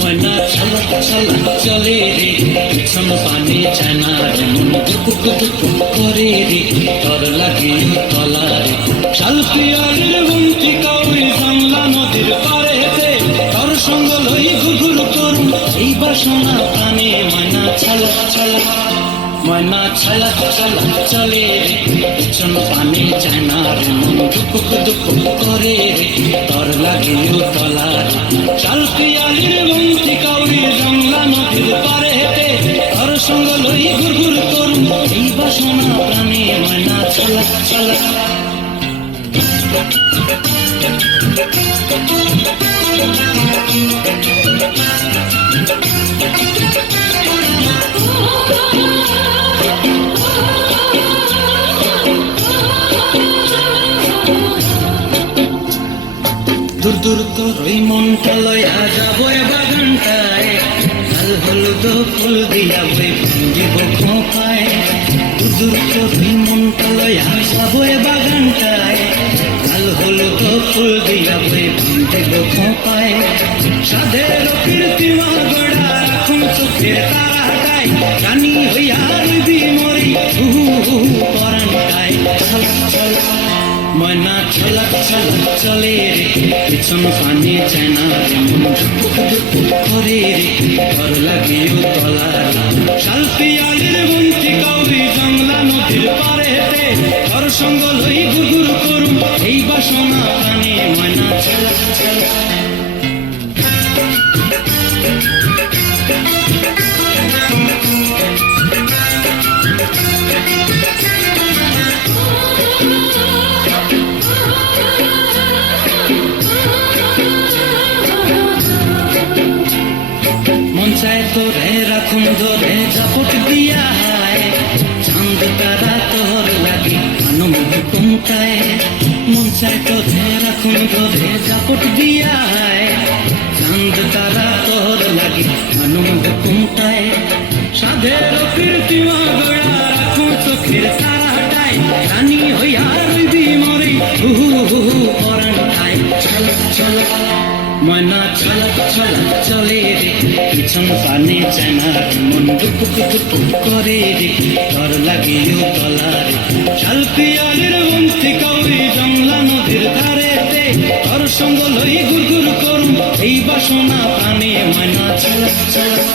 ময়না ছলক ছলক চলে রে, পিছন পানে ছানা রে, মন দুপুক দুপুক করে রে, তর লাগে তলা রে। শালপিয়ারের বন্তি কাউরি জানলা নদীর পারেতে, তর সঙ্গ লই ঘুঘুর করুন এই বাসনা প্রাণে। ময়না ছলক ছলক, ময়না ছলক ছলক চলে রে, পিছন পানে ছানা রে, মন দুপুক দুপুক করে রে, তর লাগে তলা রে। শালপিয়ারের বন্তি কাউরি জানলা নদীর পারে হেঁটে, তর সঙ্গ লই ঘুরঘুর করুন এই বাসনা প্রাণে। ময়না ছলক ছলক। দূর দূর করই মনটা লয়া যাবো বাগানটায়, লাল হলুদ ফুল দিয়া বই দিব খোঁপায়। দূর দূর করই মনটা লয়া যাবো বাগানটায়, লাল হলুদ ফুল দিয়া বই দিব খোঁপায়। সাধের কীর্তিমা গড়া রাখুন চোখের তারাটায়, রানী হইয়া রইবি মরি পরানটায়। ময়না ছলক ছলক চলে রে, পিছন পানে ছানা রে, মন দুপুক দুপুক করে রে, তর লাগে তলা রে। শালপিয়ারের বন্তি কাউরি জানলা নদীর পারে হেঁটে, তর সঙ্গ লই ঘুঘুর করুন এই বাসনা প্রাণে। ময়না ছলক ছলক। মন চায় তোরে রাখুন ধরে জাপট দিয়া হায়, চাঁদ তারা তোর লাগে আনন্দ কুমটায়। মন চায় তোরে রাখুন ধরে জাপট দিয়া হায়, চাঁদ তারা তোর লাগে আনন্দ কুমটায়। সাধের কীর্তিমা গড়া রাখুন চোখের তারাটায়, রানী হইয়া রইবি মরি পরানটায়। ছলক ছলক। ময়না ছলক ছলক চলে রে, পিছন পানে ছানা রে, মন দুপুক দুপুক করে রে, তর লাগে তলা রে। শালপিয়ারের বন্তি কাউরি জানলা নদীর ধারেতে, তর সঙ্গ লই ঘুরঘুর করুন এই বাসনা প্রাণে। ময়না ছলক ছলক।